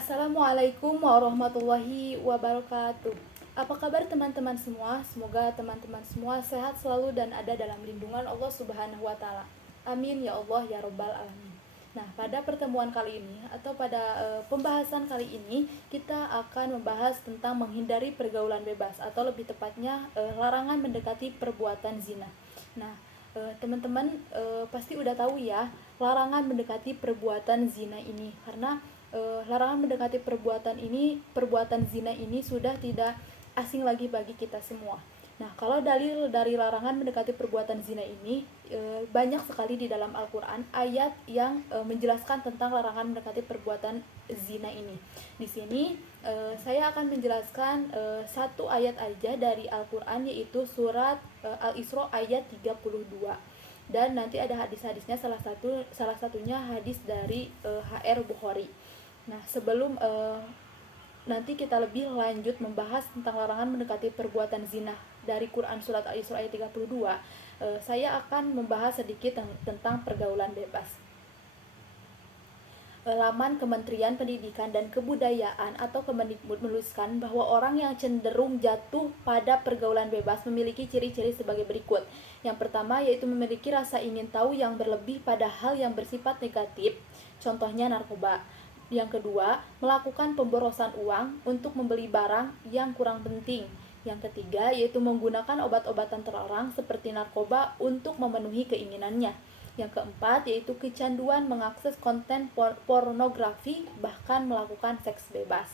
Assalamualaikum warahmatullahi wabarakatuh. Apa kabar teman-teman semua? Semoga teman-teman semua sehat selalu dan ada dalam lindungan Allah Subhanahu wa taala. Amin ya Allah ya rabbal alamin. Nah, pada pertemuan kali ini atau pada pembahasan kali ini kita akan membahas tentang menghindari pergaulan bebas atau lebih tepatnya larangan mendekati perbuatan zina. Nah, teman-teman pasti udah tahu ya larangan mendekati perbuatan zina ini karena larangan mendekati perbuatan zina ini sudah tidak asing lagi bagi kita semua. Nah, kalau dalil dari larangan mendekati perbuatan zina ini banyak sekali di dalam Al-Qur'an ayat yang menjelaskan tentang larangan mendekati perbuatan zina ini. Di sini saya akan menjelaskan satu ayat aja dari Al-Qur'an, yaitu surat Al-Isra ayat 32. Dan nanti ada hadis-hadisnya, salah satunya hadis dari HR Bukhari. Nah, sebelum nanti kita lebih lanjut membahas tentang larangan mendekati perbuatan zina dari Quran surat Al-Isra ayat 32, saya akan membahas sedikit tentang pergaulan bebas. Laman Kementerian Pendidikan dan Kebudayaan atau Kemendikbud menuliskan bahwa orang yang cenderung jatuh pada pergaulan bebas memiliki ciri-ciri sebagai berikut. Yang pertama yaitu memiliki rasa ingin tahu yang berlebih pada hal yang bersifat negatif, contohnya narkoba. Yang kedua, melakukan pemborosan uang untuk membeli barang yang kurang penting. Yang ketiga, yaitu menggunakan obat-obatan terlarang seperti narkoba untuk memenuhi keinginannya. Yang keempat, yaitu kecanduan mengakses konten pornografi, bahkan melakukan seks bebas.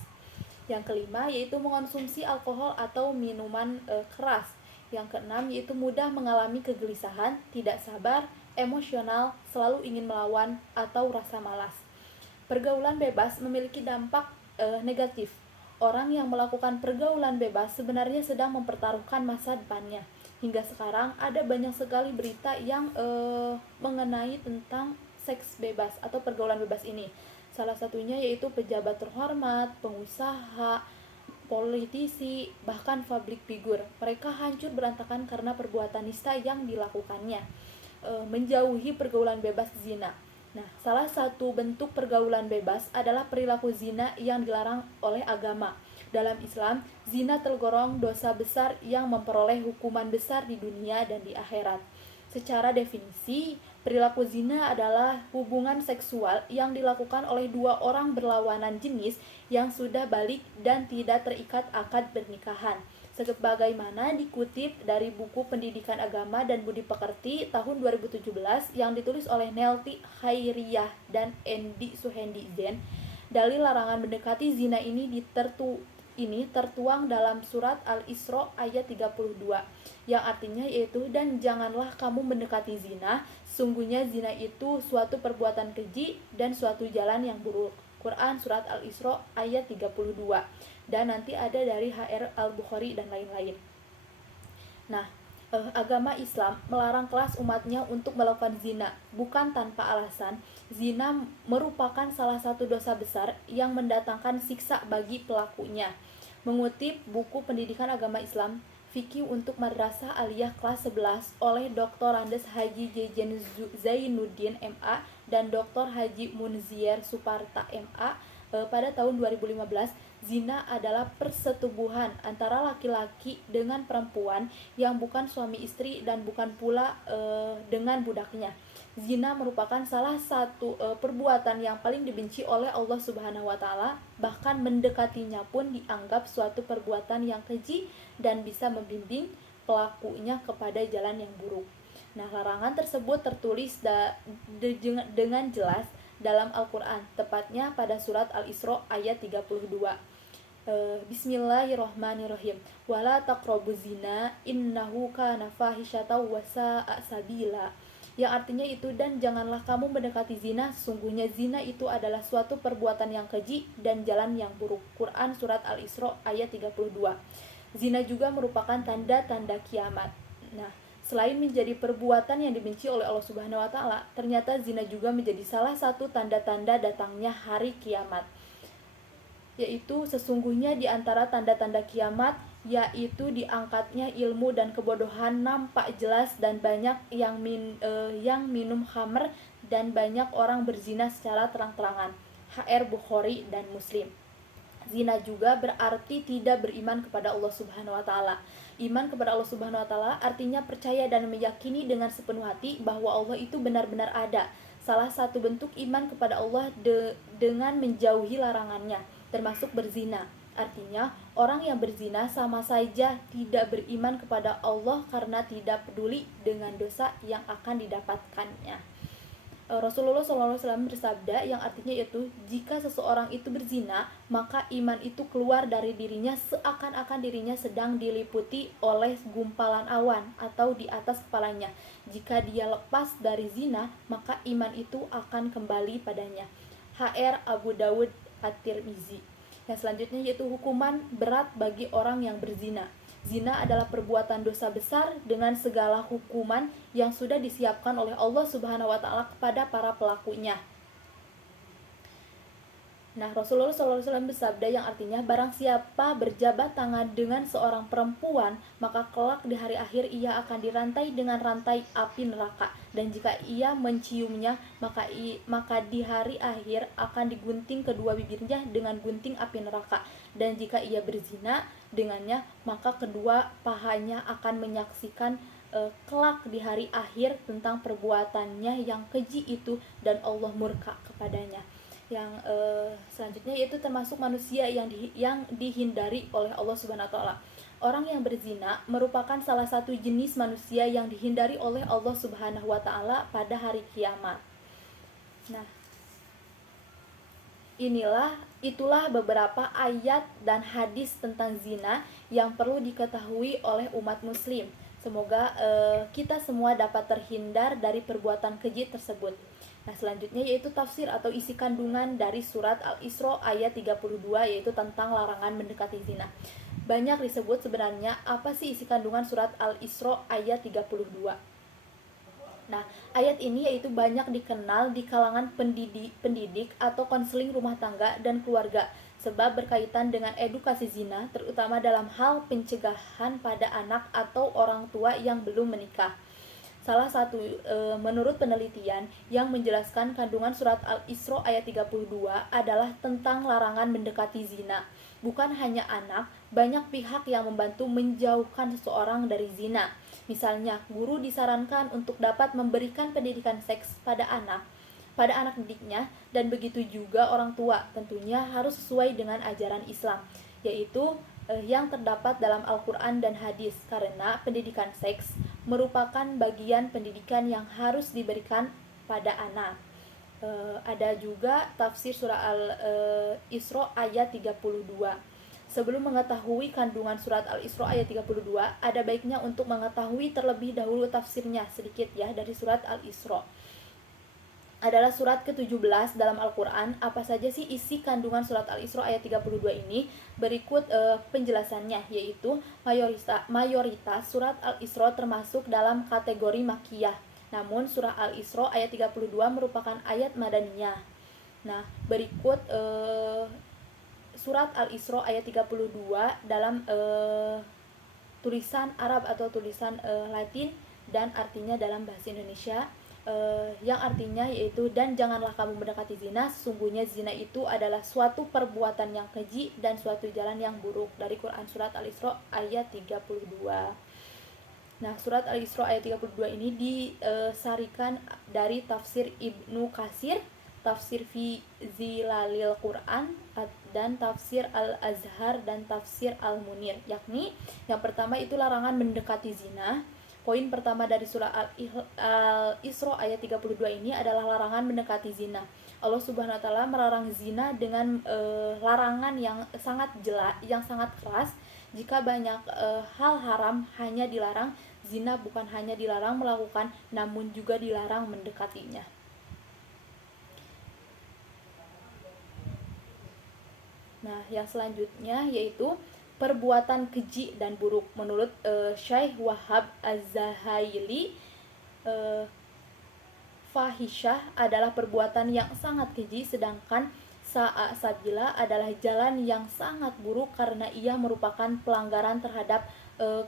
Yang kelima, yaitu mengonsumsi alkohol atau minuman keras. Yang keenam, yaitu mudah mengalami kegelisahan, tidak sabar, emosional, selalu ingin melawan, atau rasa malas. Pergaulan bebas memiliki dampak negatif. Orang yang melakukan pergaulan bebas sebenarnya sedang mempertaruhkan masa depannya. Hingga sekarang ada banyak sekali berita yang mengenai tentang seks bebas atau pergaulan bebas ini. Salah satunya yaitu pejabat terhormat, pengusaha, politisi, bahkan public figure. Mereka hancur berantakan karena perbuatan nista yang dilakukannya. Menjauhi pergaulan bebas zina. Nah, salah satu bentuk pergaulan bebas adalah perilaku zina yang dilarang oleh agama. Dalam Islam, zina tergolong dosa besar yang memperoleh hukuman besar di dunia dan di akhirat. Secara definisi, perilaku zina adalah hubungan seksual yang dilakukan oleh dua orang berlawanan jenis yang sudah balik dan tidak terikat akad pernikahan. Sebagaimana dikutip dari buku Pendidikan Agama dan Budi Pekerti tahun 2017 yang ditulis oleh Nelty Khairiyah dan Endi Suhendi Zen, dalil larangan mendekati zina ini tertuang dalam surat Al-Isra ayat 32, yang artinya yaitu, dan janganlah kamu mendekati zina, sungguhnya zina itu suatu perbuatan keji dan suatu jalan yang buruk. Quran surat Al-Isra ayat 32. Dan nanti ada dari HR Al-Bukhari dan lain-lain. Nah, agama Islam melarang kelas umatnya untuk melakukan zina, bukan tanpa alasan. Zina merupakan salah satu dosa besar yang mendatangkan siksa bagi pelakunya. Mengutip buku Pendidikan Agama Islam, Fikih untuk Madrasah Aliyah kelas 11 oleh Dr. Andes Haji Jejen Zainuddin MA dan Dr. Haji Munzier Suparta MA pada tahun 2015, zina adalah persetubuhan antara laki-laki dengan perempuan yang bukan suami istri dan bukan pula dengan budaknya. Zina merupakan salah satu perbuatan yang paling dibenci oleh Allah Subhanahu wa taala, bahkan mendekatinya pun dianggap suatu perbuatan yang keji dan bisa membimbing pelakunya kepada jalan yang buruk. Nah, larangan tersebut tertulis dengan jelas dalam Al-Qur'an, tepatnya pada surat Al-Isra ayat 32. Bismillahirrahmanirrahim. Wala taqrabuz zina innahu kana fahisyatan wa sa'a sabila. Yang artinya itu, dan janganlah kamu mendekati zina, sungguhnya zina itu adalah suatu perbuatan yang keji dan jalan yang buruk. Quran surat Al-Isra ayat 32. Zina juga merupakan tanda-tanda kiamat. Nah, selain menjadi perbuatan yang dibenci oleh Allah Subhanahu wa taala, ternyata zina juga menjadi salah satu tanda-tanda datangnya hari kiamat. Yaitu sesungguhnya di antara tanda-tanda kiamat yaitu diangkatnya ilmu dan kebodohan nampak jelas dan banyak yang minum khamr dan banyak orang berzina secara terang-terangan. HR Bukhari dan Muslim. Zina juga berarti tidak beriman kepada Allah Subhanahu wa taala. Iman kepada Allah Subhanahu wa taala artinya percaya dan meyakini dengan sepenuh hati bahwa Allah itu benar-benar ada. Salah satu bentuk iman kepada Allah dengan menjauhi larangannya, termasuk berzina. Artinya, orang yang berzina sama saja tidak beriman kepada Allah karena tidak peduli dengan dosa yang akan didapatkannya. Rasulullah SAW bersabda yang artinya itu, jika seseorang itu berzina, maka iman itu keluar dari dirinya seakan-akan dirinya sedang diliputi oleh gumpalan awan atau di atas kepalanya. Jika dia lepas dari zina, maka iman itu akan kembali padanya. HR Abu Dawud At-Tirmizi. Yang selanjutnya yaitu hukuman berat bagi orang yang berzina. Zina adalah perbuatan dosa besar dengan segala hukuman yang sudah disiapkan oleh Allah Subhanahu wa taala kepada para pelakunya. Nah, Rasulullah SAW bersabda yang artinya, barang siapa berjabat tangan dengan seorang perempuan, maka kelak di hari akhir ia akan dirantai dengan rantai api neraka. Dan jika ia menciumnya, maka di hari akhir akan digunting kedua bibirnya dengan gunting api neraka. Dan jika ia berzina dengannya, maka kedua pahanya akan menyaksikan kelak di hari akhir tentang perbuatannya yang keji itu, dan Allah murka kepadanya. Yang selanjutnya yaitu termasuk manusia yang dihindari oleh Allah Subhanahu wa taala. Orang yang berzina merupakan salah satu jenis manusia yang dihindari oleh Allah Subhanahu wa taala pada hari kiamat. Nah, itulah beberapa ayat dan hadis tentang zina yang perlu diketahui oleh umat muslim. Semoga kita semua dapat terhindar dari perbuatan keji tersebut. Nah, selanjutnya yaitu tafsir atau isi kandungan dari surat Al-Isra ayat 32, yaitu tentang larangan mendekati zina. Banyak disebut sebenarnya apa sih isi kandungan surat Al-Isra ayat 32. Nah, ayat ini yaitu banyak dikenal di kalangan pendidik atau konseling rumah tangga dan keluarga, sebab berkaitan dengan edukasi zina, terutama dalam hal pencegahan pada anak atau orang tua yang belum menikah. Salah satu menurut penelitian yang menjelaskan kandungan surat Al-Isra ayat 32 adalah tentang larangan mendekati zina. Bukan hanya anak, banyak pihak yang membantu menjauhkan seseorang dari zina. Misalnya, guru disarankan untuk dapat memberikan pendidikan seks pada anak didiknya, dan begitu juga orang tua, tentunya harus sesuai dengan ajaran Islam, yaitu yang terdapat dalam Al-Quran dan hadis, karena pendidikan seks merupakan bagian pendidikan yang harus diberikan pada anak. Ada juga tafsir surah Al-Isra ayat 32. Sebelum mengetahui kandungan surat Al-Isra ayat 32, ada baiknya untuk mengetahui terlebih dahulu tafsirnya sedikit ya dari surat Al-Isra. Adalah surat ke-17 dalam Al-Quran. Apa saja sih isi kandungan surat Al-Isra ayat 32 ini? Berikut penjelasannya, yaitu mayoritas surat Al-Isra termasuk dalam kategori makiyah. Namun surah Al-Isra ayat 32 merupakan ayat madaniyah. Nah, berikut surat Al-Isra ayat 32 dalam tulisan Arab atau tulisan Latin dan artinya dalam bahasa Indonesia. Yang artinya yaitu, dan janganlah kamu mendekati zina, sesungguhnya zina itu adalah suatu perbuatan yang keji dan suatu jalan yang buruk. Dari Quran surat Al-Isra ayat 32. Nah, surat Al-Isra ayat 32 ini disarikan dari tafsir Ibnu Katsir, tafsir Fi Zilalil Quran, dan tafsir Al-Azhar dan tafsir Al-Munir. Yakni yang pertama itu larangan mendekati zina. Poin pertama dari surah Al-Isra ayat 32 ini adalah larangan mendekati zina. Allah Subhanahu wa taala melarang zina dengan larangan yang sangat jelas, yang sangat keras. Jika banyak hal haram hanya dilarang, zina bukan hanya dilarang melakukan, namun juga dilarang mendekatinya. Nah, yang selanjutnya yaitu perbuatan keji dan buruk. Menurut Syekh Wahab Az-Zahaili, fahisyah adalah perbuatan yang sangat keji, sedangkan sabila adalah jalan yang sangat buruk karena ia merupakan pelanggaran terhadap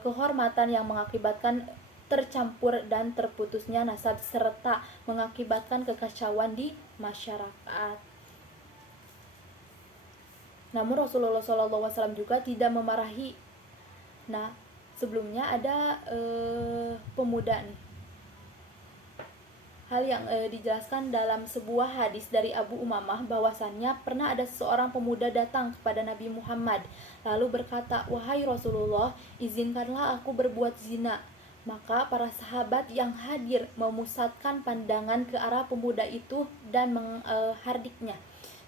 kehormatan yang mengakibatkan tercampur dan terputusnya nasab serta mengakibatkan kekacauan di masyarakat. Namun Rasulullah SAW juga tidak memarahi. Nah, sebelumnya ada pemuda nih. Hal yang dijelaskan dalam sebuah hadis dari Abu Umamah bahwasannya pernah ada seorang pemuda datang kepada Nabi Muhammad lalu berkata, "Wahai Rasulullah, izinkanlah aku berbuat zina." Maka para sahabat yang hadir memusatkan pandangan ke arah pemuda itu dan menghardiknya.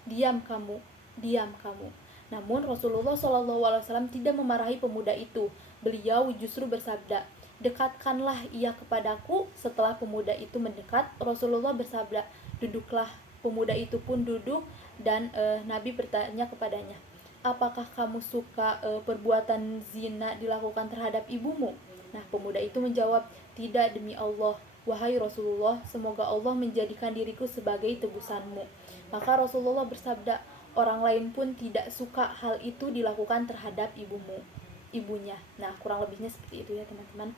"Diam kamu, diam kamu." Namun Rasulullah SAW tidak memarahi pemuda itu. Beliau justru bersabda, "Dekatkanlah ia kepadaku." Setelah pemuda itu mendekat, Rasulullah bersabda, "Duduklah." Pemuda itu pun duduk dan Nabi bertanya kepadanya, "Apakah kamu suka perbuatan zina dilakukan terhadap ibumu?" Nah, pemuda itu menjawab, "Tidak, demi Allah. Wahai Rasulullah, semoga Allah menjadikan diriku sebagai tebusanmu." Maka Rasulullah bersabda, "Orang lain pun tidak suka hal itu dilakukan terhadap ibunya." Nah, kurang lebihnya seperti itu ya teman-teman.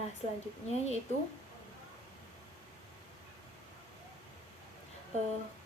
Nah, selanjutnya yaitu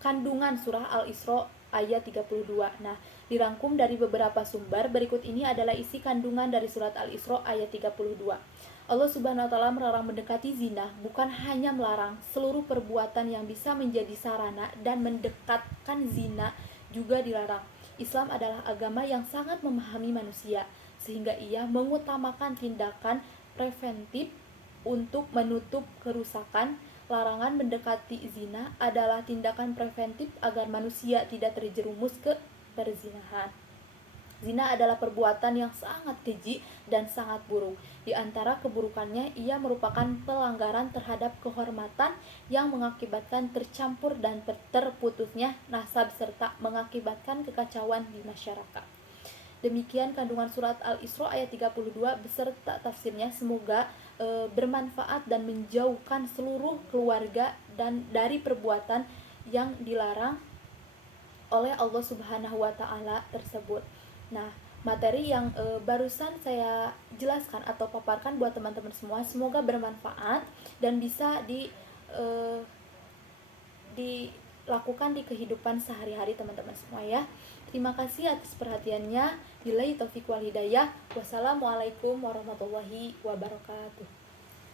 kandungan surah Al-Isra ayat 32. Nah, dirangkum dari beberapa sumber, berikut ini adalah isi kandungan dari surat Al-Isra ayat 32. Allah Subhanahu wa taala melarang mendekati zina, bukan hanya melarang, seluruh perbuatan yang bisa menjadi sarana dan mendekatkan zina juga dilarang. Islam adalah agama yang sangat memahami manusia, sehingga ia mengutamakan tindakan preventif untuk menutup kerusakan. Larangan mendekati zina adalah tindakan preventif agar manusia tidak terjerumus ke perzinahan. Zina adalah perbuatan yang sangat keji dan sangat buruk. Di antara keburukannya, ia merupakan pelanggaran terhadap kehormatan yang mengakibatkan tercampur dan terputusnya nasab serta mengakibatkan kekacauan di masyarakat. Demikian kandungan surat Al-Isra ayat 32 beserta tafsirnya. Semoga bermanfaat dan menjauhkan seluruh keluarga dan dari perbuatan yang dilarang oleh Allah Subhanahu wa taala tersebut. Nah, materi yang barusan saya jelaskan atau paparkan buat teman-teman semua semoga bermanfaat dan bisa dilakukan di kehidupan sehari-hari teman-teman semua ya. Terima kasih atas perhatiannya. Billahi taufiq wal hidayah. Wassalamualaikum warahmatullahi wabarakatuh.